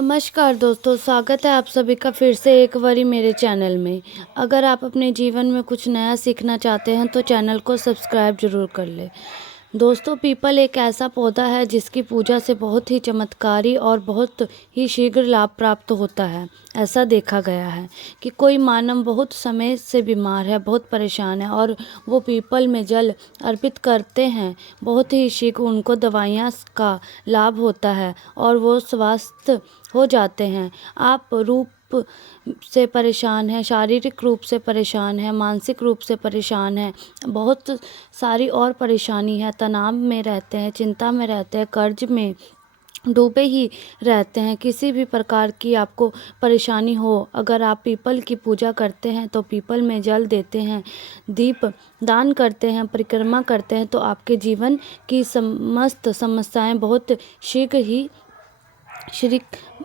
नमस्कार दोस्तों, स्वागत है आप सभी का फिर से एक बारी मेरे चैनल में। अगर आप अपने जीवन में कुछ नया सीखना चाहते हैं तो चैनल को सब्सक्राइब ज़रूर कर लें। दोस्तों, पीपल एक ऐसा पौधा है जिसकी पूजा से बहुत ही चमत्कारी और बहुत ही शीघ्र लाभ प्राप्त होता है। ऐसा देखा गया है कि कोई मानव बहुत समय से बीमार है, बहुत परेशान है और वो पीपल में जल अर्पित करते हैं, बहुत ही शीघ्र उनको दवाइयाँ का लाभ होता है और वो स्वस्थ हो जाते हैं। आप रूप से परेशान हैं, शारीरिक रूप से परेशान हैं, मानसिक रूप से परेशान हैं, बहुत सारी और परेशानी है, तनाव में रहते हैं, चिंता में रहते हैं, कर्ज में डूबे ही रहते हैं, किसी भी प्रकार की आपको परेशानी हो, अगर आप पीपल की पूजा करते हैं तो पीपल में जल देते हैं, दीप दान करते हैं, परिक्रमा करते हैं तो आपके जीवन की समस्त समस्याएं बहुत शीघ्र ही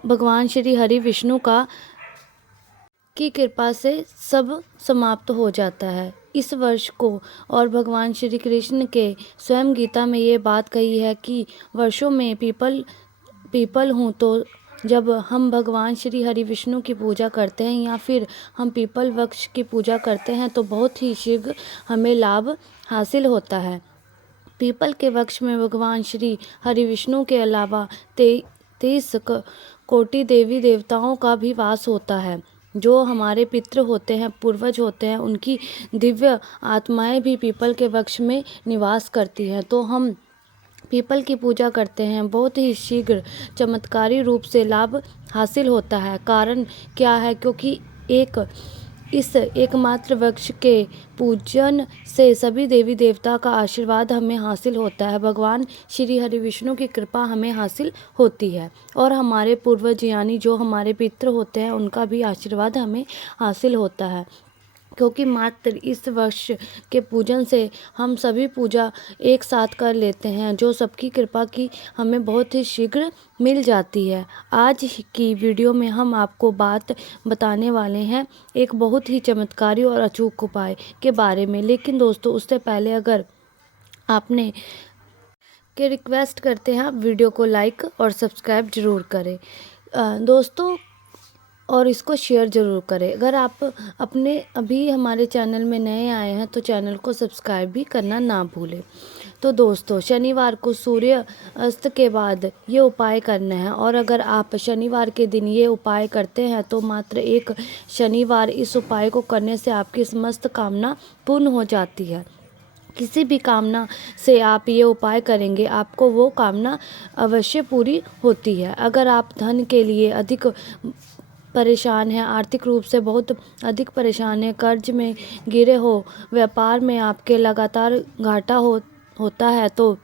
भगवान श्री हरि विष्णु की कृपा से सब समाप्त हो जाता है। इस वर्ष को और भगवान श्री कृष्ण के स्वयं गीता में ये बात कही है कि वर्षों में पीपल हूँ, तो जब हम भगवान श्री हरि विष्णु की पूजा करते हैं या फिर हम पीपल वृक्ष की पूजा करते हैं तो बहुत ही शीघ्र हमें लाभ हासिल होता है। पीपल के वृक्ष में भगवान श्री हरि विष्णु के अलावा 23 कोटि देवी देवताओं का भी वास होता है। जो हमारे पितृ होते हैं, पूर्वज होते हैं, उनकी दिव्य आत्माएं भी पीपल के वृक्ष में निवास करती हैं। तो हम पीपल की पूजा करते हैं, बहुत ही शीघ्र चमत्कारी रूप से लाभ हासिल होता है। कारण क्या है? क्योंकि इस एकमात्र वृक्ष के पूजन से सभी देवी देवता का आशीर्वाद हमें हासिल होता है, भगवान श्री हरि विष्णु की कृपा हमें हासिल होती है और हमारे पूर्वज यानी जो हमारे पितृ होते हैं उनका भी आशीर्वाद हमें हासिल होता है। क्योंकि मात्र इस वर्ष के पूजन से हम सभी पूजा एक साथ कर लेते हैं, जो सबकी कृपा की हमें बहुत ही शीघ्र मिल जाती है। आज की वीडियो में हम आपको बात बताने वाले हैं एक बहुत ही चमत्कारी और अचूक उपाय के बारे में। लेकिन दोस्तों, उससे पहले अगर आपने के रिक्वेस्ट करते हैं आप वीडियो को लाइक और सब्सक्राइब जरूर करें दोस्तों, और इसको शेयर ज़रूर करें। अगर आप अभी हमारे चैनल में नए आए हैं तो चैनल को सब्सक्राइब भी करना ना भूलें। तो दोस्तों, शनिवार को सूर्य अस्त के बाद ये उपाय करना है और अगर आप शनिवार के दिन ये उपाय करते हैं तो मात्र एक शनिवार इस उपाय को करने से आपकी समस्त कामना पूर्ण हो जाती है। किसी भी कामना से आप ये उपाय करेंगे, आपको वो कामना अवश्य पूरी होती है। अगर आप धन के लिए अधिक परेशान हैं, आर्थिक रूप से बहुत अधिक परेशान हैं, कर्ज में गिरे हो, व्यापार में आपके लगातार घाटा होता है, तो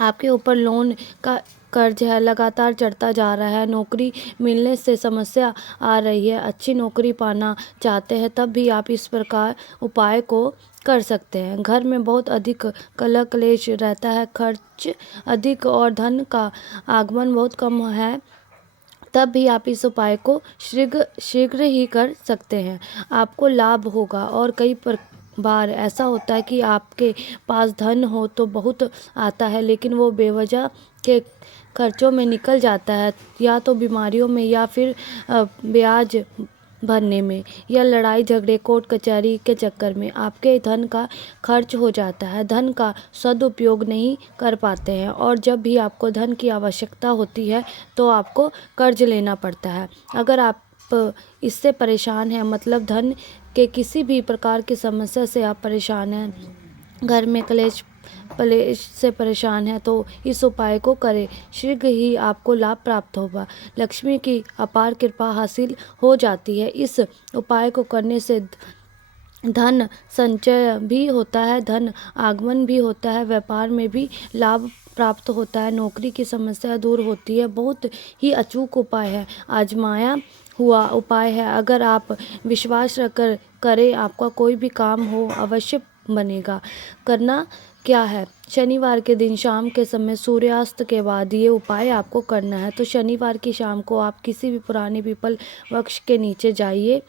आपके ऊपर लोन का कर्ज है, लगातार चढ़ता जा रहा है, नौकरी मिलने से समस्या आ रही है, अच्छी नौकरी पाना चाहते हैं, तब भी आप इस प्रकार उपाय को कर सकते हैं। घर में बहुत अधिक कलह क्लेश रहता है, खर्च अधिक और धन का आगमन बहुत कम है, तब भी आप इस उपाय को शीघ्र ही कर सकते हैं, आपको लाभ होगा। और कई बार ऐसा होता है कि आपके पास धन हो तो बहुत आता है, लेकिन वो बेवजह के खर्चों में निकल जाता है, या तो बीमारियों में या फिर ब्याज भरने में या लड़ाई झगड़े कोर्ट कचहरी के चक्कर में आपके धन का खर्च हो जाता है, धन का सदुपयोग नहीं कर पाते हैं और जब भी आपको धन की आवश्यकता होती है तो आपको कर्ज लेना पड़ता है। अगर आप इससे परेशान हैं, मतलब धन के किसी भी प्रकार की समस्या से आप परेशान हैं, घर में क्लेश से परेशान है, तो इस उपाय को करें, शीघ्र ही आपको लाभ प्राप्त होगा, लक्ष्मी की अपार कृपा हासिल हो जाती है। इस उपाय को करने से धन संचय भी होता है, धन आगमन भी होता है, व्यापार में भी लाभ प्राप्त होता है, नौकरी की समस्या दूर होती है। बहुत ही अचूक उपाय है, आजमाया हुआ उपाय है। अगर आप विश्वास रखकर करें, आपका कोई भी काम हो अवश्य बनेगा। करना क्या है? शनिवार के दिन शाम के समय सूर्यास्त के बाद ये उपाय आपको करना है। तो शनिवार की शाम को आप किसी भी पुराने पीपल वृक्ष के नीचे जाइए।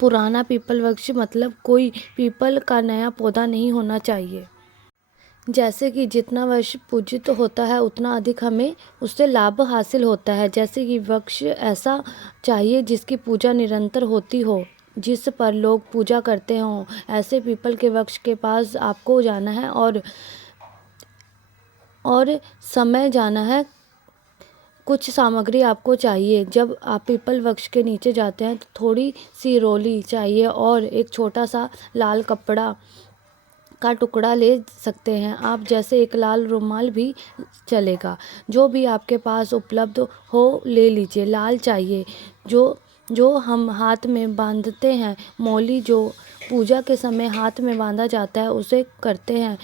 पुराना पीपल वृक्ष मतलब कोई पीपल का नया पौधा नहीं होना चाहिए। जैसे कि जितना वृक्ष पूजित होता है उतना अधिक हमें उससे लाभ हासिल होता है। जैसे कि वृक्ष ऐसा चाहिए जिसकी पूजा निरंतर होती हो, जिस पर लोग पूजा करते हों। ऐसे पीपल के वृक्ष के पास आपको जाना है और समय जाना है। कुछ सामग्री आपको चाहिए। जब आप पीपल वृक्ष के नीचे जाते हैं तो थोड़ी सी रोली चाहिए और एक छोटा सा लाल कपड़ा का टुकड़ा ले सकते हैं आप। जैसे एक लाल रुमाल भी चलेगा। जो भी आपके पास उपलब्ध हो ले लीजिए। लाल चाहिए। जो हम हाथ में बांधते हैं, मौली जो पूजा के समय हाथ में बांधा जाता है उसे करते हैं,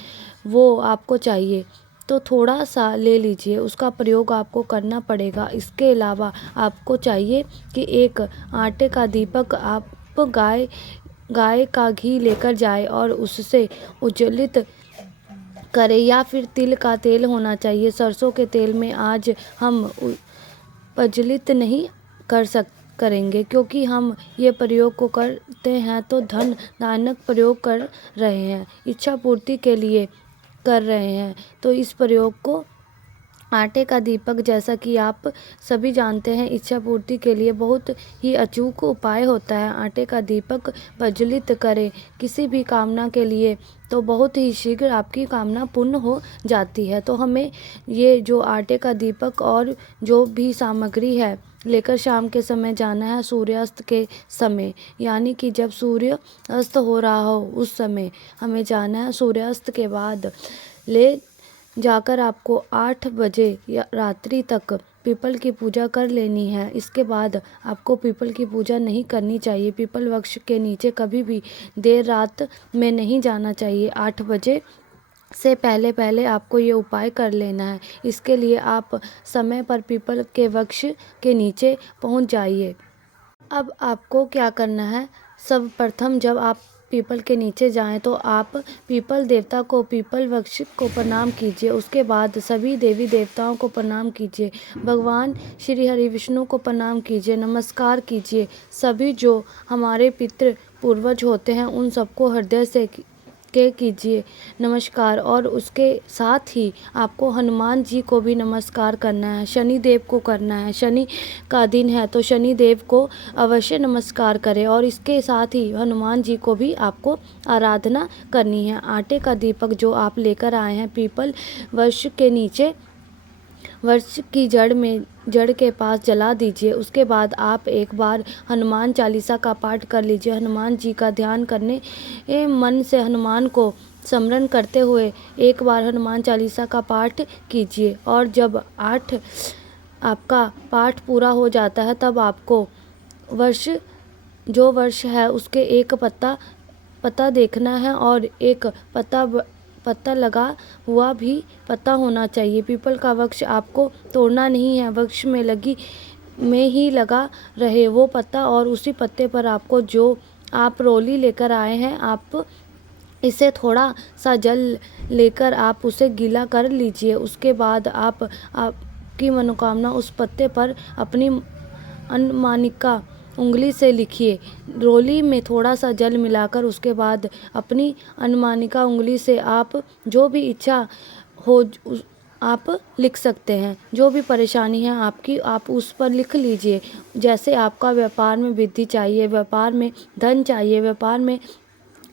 वो आपको चाहिए। तो थोड़ा सा ले लीजिए, उसका प्रयोग आपको करना पड़ेगा। इसके अलावा आपको चाहिए कि एक आटे का दीपक आप गाय का घी लेकर जाए और उससे उज्जवलित करें, या फिर तिल का तेल होना चाहिए। सरसों के तेल में आज हम प्रज्वलित नहीं करेंगे, क्योंकि हम ये प्रयोग को करते हैं तो धन दानक प्रयोग कर रहे हैं, इच्छा पूर्ति के लिए कर रहे हैं। तो इस प्रयोग को आटे का दीपक, जैसा कि आप सभी जानते हैं, इच्छा पूर्ति के लिए बहुत ही अचूक उपाय होता है। आटे का दीपक प्रज्वलित करें किसी भी कामना के लिए तो बहुत ही शीघ्र आपकी कामना पूर्ण हो जाती है। तो हमें ये जो आटे का दीपक और जो भी सामग्री है लेकर शाम के समय जाना है। सूर्यास्त के समय, यानी कि जब सूर्य अस्त हो रहा हो उस समय हमें जाना है। सूर्यास्त के बाद ले जाकर आपको 8 बजे या रात्रि तक पीपल की पूजा कर लेनी है। इसके बाद आपको पीपल की पूजा नहीं करनी चाहिए। पीपल वृक्ष के नीचे कभी भी देर रात में नहीं जाना चाहिए। 8 बजे से पहले आपको ये उपाय कर लेना है। इसके लिए आप समय पर पीपल के वृक्ष के नीचे पहुंच जाइए। अब आपको क्या करना है, सर्वप्रथम जब आप पीपल के नीचे जाएं तो आप पीपल देवता को, पीपल वृक्ष को प्रणाम कीजिए। उसके बाद सभी देवी देवताओं को प्रणाम कीजिए। भगवान श्री हरि विष्णु को प्रणाम कीजिए, नमस्कार कीजिए। सभी जो हमारे पितृ पूर्वज होते हैं उन सबको हृदय से कीजिए नमस्कार। और उसके साथ ही आपको हनुमान जी को भी नमस्कार करना है, शनि देव को करना है। शनि का दिन है तो शनि देव को अवश्य नमस्कार करें और इसके साथ ही हनुमान जी को भी आपको आराधना करनी है। आटे का दीपक जो आप लेकर आए हैं पीपल वृक्ष के नीचे, वृक्ष की जड़ के पास जला दीजिए। उसके बाद आप एक बार हनुमान चालीसा का पाठ कर लीजिए। हनुमान जी का ध्यान करने मन से हनुमान को स्मरण करते हुए एक बार हनुमान चालीसा का पाठ कीजिए। और जब 8 आपका पाठ पूरा हो जाता है तब आपको वर्ष है उसके एक पत्ता देखना है और एक पत्ता लगा हुआ भी पत्ता होना चाहिए। पीपल का वृक्ष आपको तोड़ना नहीं है, वृक्ष में ही लगा रहे वो पत्ता। और उसी पत्ते पर आपको जो आप रोली लेकर आए हैं, आप इसे थोड़ा सा जल लेकर आप उसे गीला कर लीजिए। उसके बाद आपकी मनोकामना उस पत्ते पर अपनी अनुमानिका उंगली से लिखिए। रोली में थोड़ा सा जल मिलाकर उसके बाद अपनी अनुमानिका उंगली से आप जो भी इच्छा हो आप लिख सकते हैं। जो भी परेशानी है आपकी, आप उस पर लिख लीजिए। जैसे आपका व्यापार में वृद्धि चाहिए, व्यापार में धन चाहिए, व्यापार में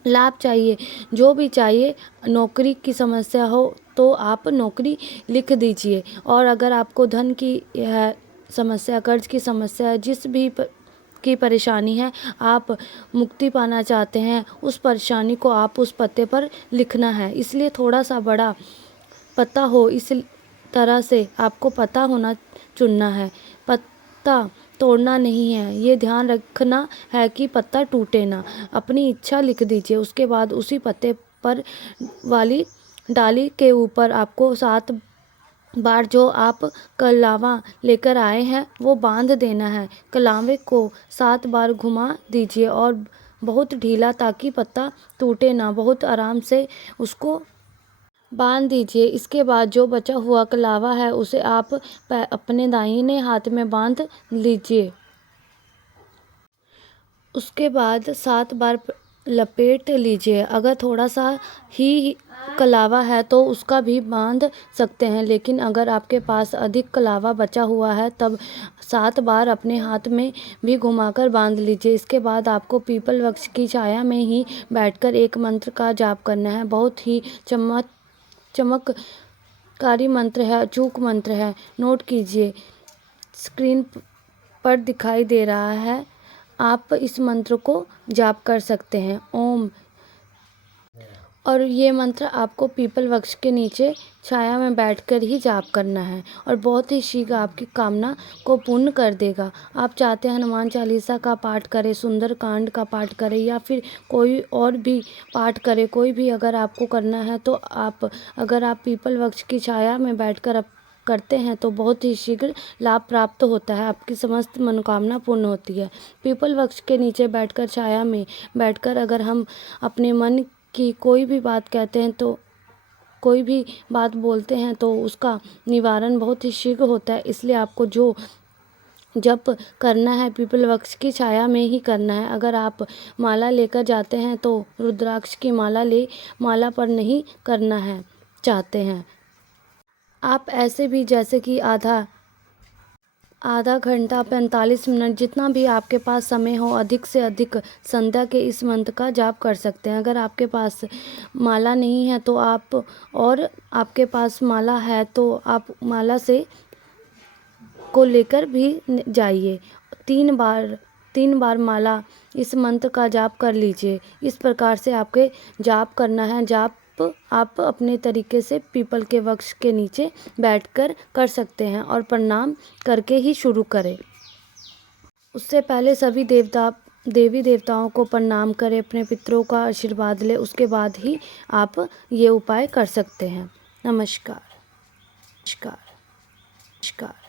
लाभ चाहिए, जो भी चाहिए, नौकरी की समस्या हो तो आप नौकरी लिख दीजिए। और अगर आपको धन की समस्या, कर्ज की समस्या, जिस भी की परेशानी है, आप मुक्ति पाना चाहते हैं, उस परेशानी को आप उस पत्ते पर लिखना है। इसलिए थोड़ा सा बड़ा पत्ता हो, इस तरह से आपको पता होना चुनना है। पत्ता तोड़ना नहीं है, ये ध्यान रखना है कि पत्ता टूटे ना। अपनी इच्छा लिख दीजिए। उसके बाद उसी पत्ते पर वाली डाली के ऊपर आपको 7 बार जो आप कलावा लेकर आए हैं वो बांध देना है। कलावे को 7 बार घुमा दीजिए और बहुत ढीला, ताकि पत्ता टूटे ना। बहुत आराम से उसको बांध दीजिए। इसके बाद जो बचा हुआ कलावा है उसे आप अपने दाहिने हाथ में बांध लीजिए। उसके बाद 7 बार लपेट लीजिए। अगर थोड़ा सा ही कलावा है तो उसका भी बांध सकते हैं, लेकिन अगर आपके पास अधिक कलावा बचा हुआ है तब 7 बार अपने हाथ में भी घुमाकर बांध लीजिए। इसके बाद आपको पीपल वृक्ष की छाया में ही बैठकर एक मंत्र का जाप करना है। बहुत ही चमत्कारी मंत्र है, अचूक मंत्र है। नोट कीजिए, स्क्रीन पर दिखाई दे रहा है। आप इस मंत्र को जाप कर सकते हैं, ओम। और ये मंत्र आपको पीपल वृक्ष के नीचे छाया में बैठकर ही जाप करना है और बहुत ही शीघ्र आपकी कामना को पूर्ण कर देगा। आप चाहते हैं हनुमान चालीसा का पाठ करें, सुंदरकांड का पाठ करें या फिर कोई और भी पाठ करें, कोई भी अगर आपको करना है तो अगर आप पीपल वृक्ष की छाया में बैठकर करते हैं तो बहुत ही शीघ्र लाभ प्राप्त होता है, आपकी समस्त मनोकामना पूर्ण होती है। पीपल वृक्ष के नीचे बैठकर, छाया में बैठकर अगर हम अपने मन की कोई भी बात कहते हैं तो कोई भी बात बोलते हैं तो उसका निवारण बहुत ही शीघ्र होता है। इसलिए आपको जो जप करना है पीपल वृक्ष की छाया में ही करना है। अगर आप माला लेकर जाते हैं तो रुद्राक्ष की माला पर नहीं करना है चाहते हैं। आप ऐसे भी जैसे कि आधा घंटा 45 मिनट जितना भी आपके पास समय हो, अधिक से अधिक संध्या के इस मंत्र का जाप कर सकते हैं। अगर आपके पास माला नहीं है तो आपके पास माला है तो आप माला से को लेकर भी जाइए। 3 बार माला इस मंत्र का जाप कर लीजिए। इस प्रकार से आपके जाप करना है। जाप आप अपने तरीके से पीपल के वृक्ष के नीचे बैठकर कर सकते हैं और प्रणाम करके ही शुरू करें। उससे पहले सभी देवी देवताओं को प्रणाम करें, अपने पितरों का आशीर्वाद लें, उसके बाद ही आप ये उपाय कर सकते हैं। नमस्कार।